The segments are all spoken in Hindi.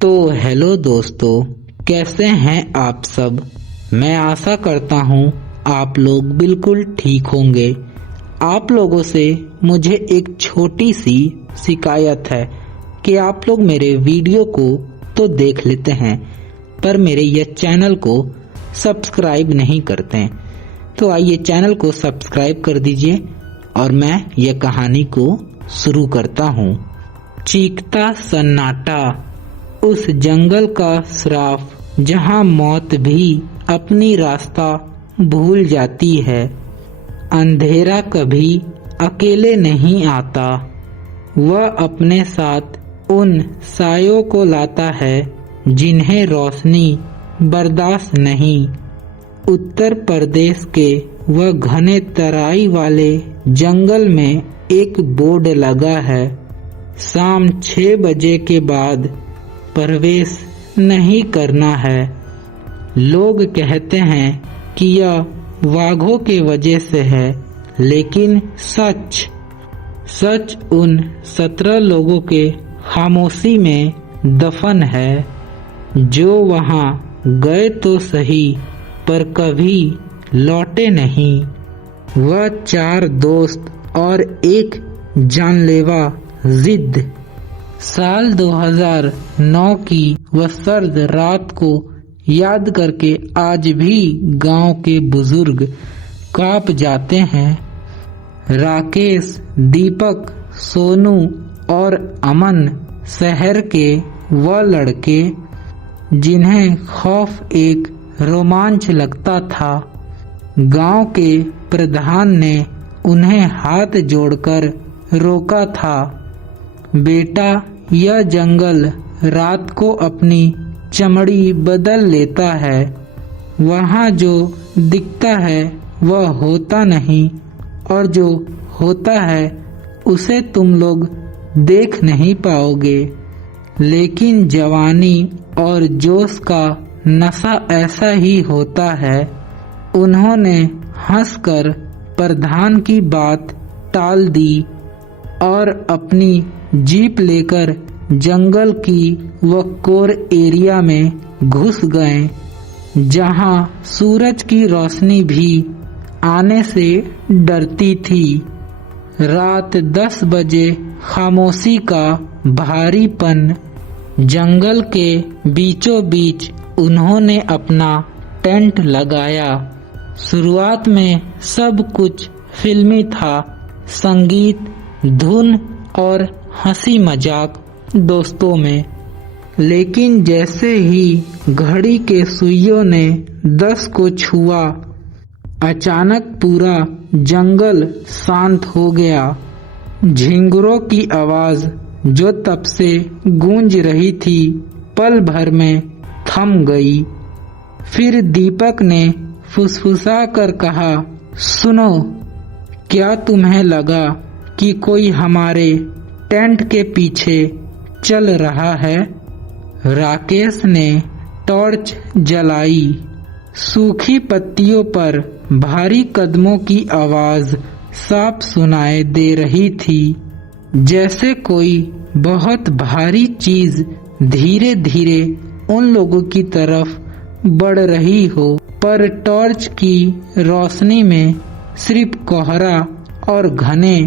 तो हेलो दोस्तों, कैसे हैं आप सब। मैं आशा करता हूँ आप लोग बिल्कुल ठीक होंगे। आप लोगों से मुझे एक छोटी सी शिकायत है कि आप लोग मेरे वीडियो को तो देख लेते हैं पर मेरे यह चैनल को सब्सक्राइब नहीं करते हैं। तो आइए चैनल को सब्सक्राइब कर दीजिए और मैं यह कहानी को शुरू करता हूँ। चीखता सन्नाटा, उस जंगल का श्राप जहाँ मौत भी अपनी रास्ता भूल जाती है। अंधेरा कभी अकेले नहीं आता, वह अपने साथ उन सायों को लाता है जिन्हें रोशनी बर्दाश्त नहीं। उत्तर प्रदेश के वह घने तराई वाले जंगल में एक बोर्ड लगा है, शाम 6 बजे के बाद प्रवेश नहीं करना है। लोग कहते हैं कि यह वाघों के वजह से है, लेकिन सच उन 17 लोगों के खामोशी में दफन है जो वहां गए तो सही पर कभी लौटे नहीं। वह 4 दोस्त और एक जानलेवा जिद। साल 2009 की वह सर्द रात को याद करके आज भी गांव के बुजुर्ग कांप जाते हैं। राकेश, दीपक, सोनू और अमन शहर के वह लड़के जिन्हें खौफ एक रोमांच लगता था। गांव के प्रधान ने उन्हें हाथ जोड़कर रोका था। बेटा, यह जंगल रात को अपनी चमड़ी बदल लेता है। वहाँ जो दिखता है वह होता नहीं और जो होता है उसे तुम लोग देख नहीं पाओगे। लेकिन जवानी और जोश का नशा ऐसा ही होता है। उन्होंने हंसकर प्रधान की बात टाल दी और अपनी जीप लेकर जंगल की वह कोर एरिया में घुस गए जहां सूरज की रोशनी भी आने से डरती थी। रात 10 बजे खामोशी का भारीपन। जंगल के बीचों बीच उन्होंने अपना टेंट लगाया। शुरुआत में सब कुछ फिल्मी था, संगीत, धुन और हंसी मजाक दोस्तों में। लेकिन जैसे ही घड़ी के सुइयों ने 10 को छुआ, अचानक पूरा जंगल शांत हो गया। झिंगुरों की आवाज जो तब से गूंज रही थी पल भर में थम गई। फिर दीपक ने फुसफुसा कर कहा, सुनो, क्या तुम्हें लगा कि कोई हमारे टेंट के पीछे चल रहा है? राकेश ने टॉर्च जलाई। सूखी पत्तियों पर भारी कदमों की आवाज साफ सुनाई दे रही थी, जैसे कोई बहुत भारी चीज धीरे धीरे उन लोगों की तरफ बढ़ रही हो। पर टॉर्च की रोशनी में सिर्फ कोहरा और घने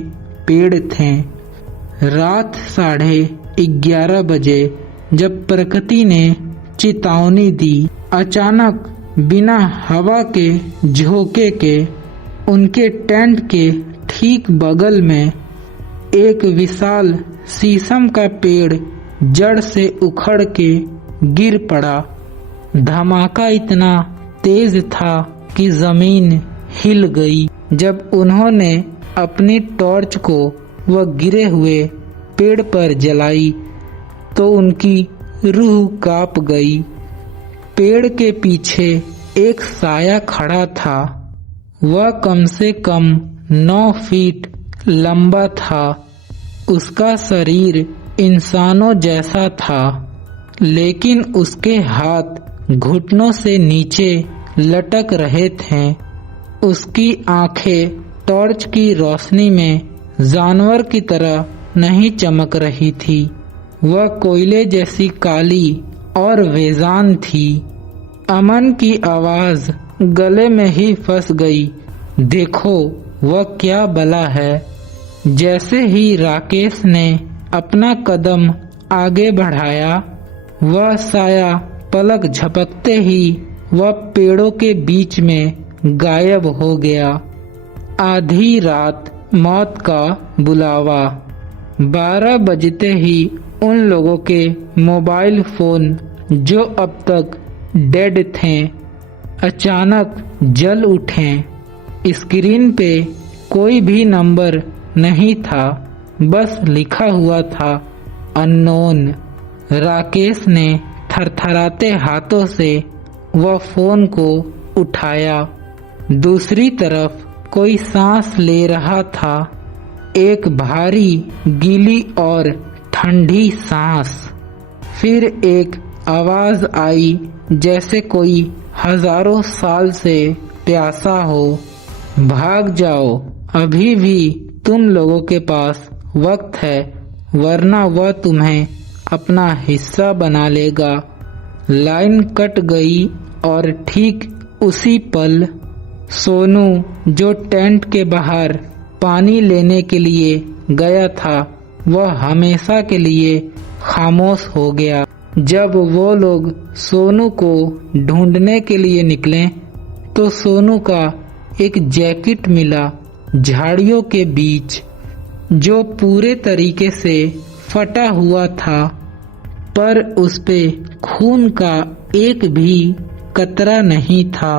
पेड़ थे। रात 11:30 बजे जब प्रकृति ने चेतावनी दी, अचानक बिना हवा के झोंके के उनके टेंट के ठीक बगल में एक विशाल शीशम का पेड़ जड़ से उखड़ के गिर पड़ा। धमाका इतना तेज था कि जमीन हिल गई। जब उन्होंने अपनी टॉर्च को वह गिरे हुए पेड़ पर जलाई तो उनकी रूह कांप गई। पेड़ के पीछे एक साया खड़ा था। वह कम से कम 9 फीट लंबा था। उसका शरीर इंसानों जैसा था, लेकिन उसके हाथ घुटनों से नीचे लटक रहे थे। उसकी आंखें टॉर्च की रोशनी में जानवर की तरह नहीं चमक रही थी। वह कोयले जैसी काली और बेजान थी। अमन की आवाज गले में ही फंस गई। देखो वह क्या बला है। जैसे ही राकेश ने अपना कदम आगे बढ़ाया, वह साया पलक झपकते ही वह पेड़ों के बीच में गायब हो गया। आधी रात मौत का बुलावा। 12 बजते ही उन लोगों के मोबाइल फोन जो अब तक डेड थे अचानक जल उठे। स्क्रीन पे कोई भी नंबर नहीं था, बस लिखा हुआ था अननोन। राकेश ने थरथराते हाथों से वह फोन को उठाया। दूसरी तरफ कोई सांस ले रहा था, एक भारी गीली और ठंडी सांस। फिर एक आवाज आई जैसे कोई हजारों साल से प्यासा हो। भाग जाओ, अभी भी तुम लोगों के पास वक्त है, वरना वह तुम्हें अपना हिस्सा बना लेगा। लाइन कट गई और ठीक उसी पल सोनू, जो टेंट के बाहर पानी लेने के लिए गया था, वह हमेशा के लिए खामोश हो गया। जब वो लोग सोनू को ढूंढने के लिए निकले तो सोनू का एक जैकेट मिला झाड़ियों के बीच, जो पूरे तरीके से फटा हुआ था, पर उस पे खून का एक भी कतरा नहीं था।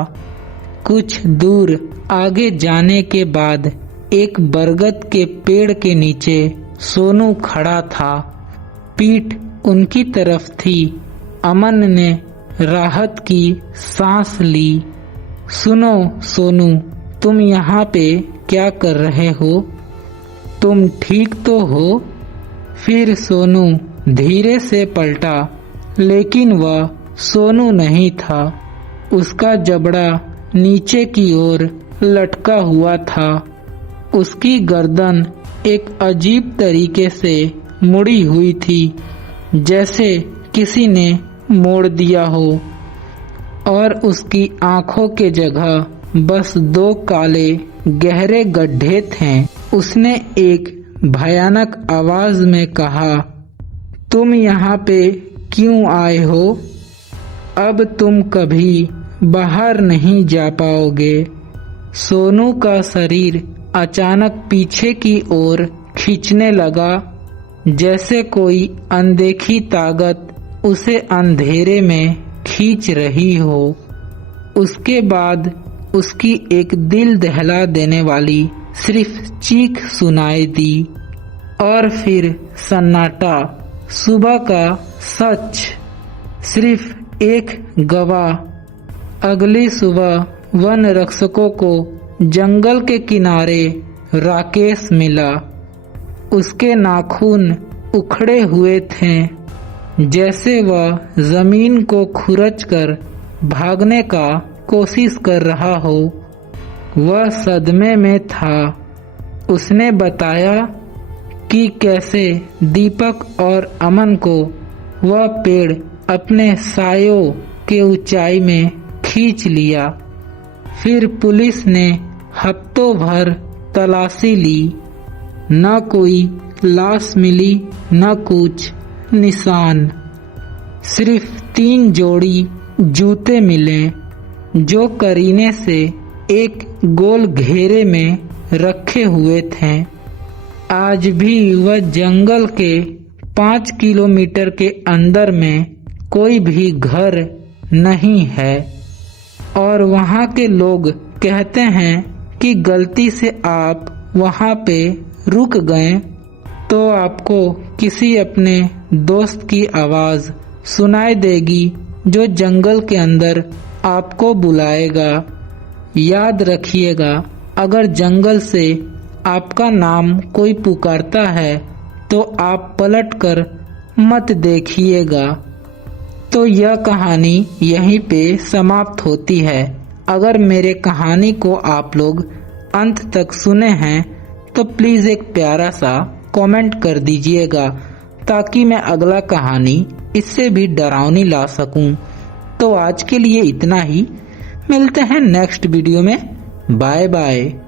कुछ दूर आगे जाने के बाद एक बरगद के पेड़ के नीचे सोनू खड़ा था। पीठ उनकी तरफ थी। अमन ने राहत की सांस ली। सुनो सोनू, तुम यहाँ पे क्या कर रहे हो? तुम ठीक तो हो? फिर सोनू धीरे से पलटा, लेकिन वह सोनू नहीं था। उसका जबड़ा नीचे की ओर लटका हुआ था। उसकी गर्दन एक अजीब तरीके से मुड़ी हुई थी, जैसे किसी ने मोड़ दिया हो, और उसकी आंखों के जगह बस 2 काले गहरे गड्ढे थे। उसने एक भयानक आवाज में कहा, तुम यहाँ पे क्यों आए हो? अब तुम कभी बाहर नहीं जा पाओगे। सोनू का शरीर अचानक पीछे की ओर खींचने लगा, जैसे कोई अनदेखी ताकत उसे अंधेरे में खींच रही हो। उसके बाद उसकी एक दिल दहला देने वाली सिर्फ चीख सुनाई दी, और फिर सन्नाटा। सुबह का सच। सिर्फ एक गवाह। अगली सुबह वन रक्षकों को जंगल के किनारे राकेश मिला। उसके नाखून उखड़े हुए थे, जैसे वह जमीन को खुरचकर भागने का कोशिश कर रहा हो। वह सदमे में था। उसने बताया कि कैसे दीपक और अमन को वह पेड़ अपने सायों के ऊंचाई में खींच लिया। फिर पुलिस ने हफ्तों भर तलाशी ली। न कोई लाश मिली, न कुछ निशान। सिर्फ 3 जोड़ी जूते मिले, जो करीने से एक गोल घेरे में रखे हुए थे। आज भी वह जंगल के 5 किलोमीटर के अंदर में कोई भी घर नहीं है, और वहाँ के लोग कहते हैं कि गलती से आप वहाँ पे रुक गए तो आपको किसी अपने दोस्त की आवाज़ सुनाई देगी, जो जंगल के अंदर आपको बुलाएगा। याद रखिएगा, अगर जंगल से आपका नाम कोई पुकारता है तो आप पलटकर मत देखिएगा। तो यह कहानी यहीं पे समाप्त होती है। अगर मेरे कहानी को आप लोग अंत तक सुने हैं तो प्लीज़ एक प्यारा सा कमेंट कर दीजिएगा। ताकि मैं अगला कहानी इससे भी डरावनी ला सकूं। तो आज के लिए इतना ही, मिलते हैं नेक्स्ट वीडियो में। Bye bye.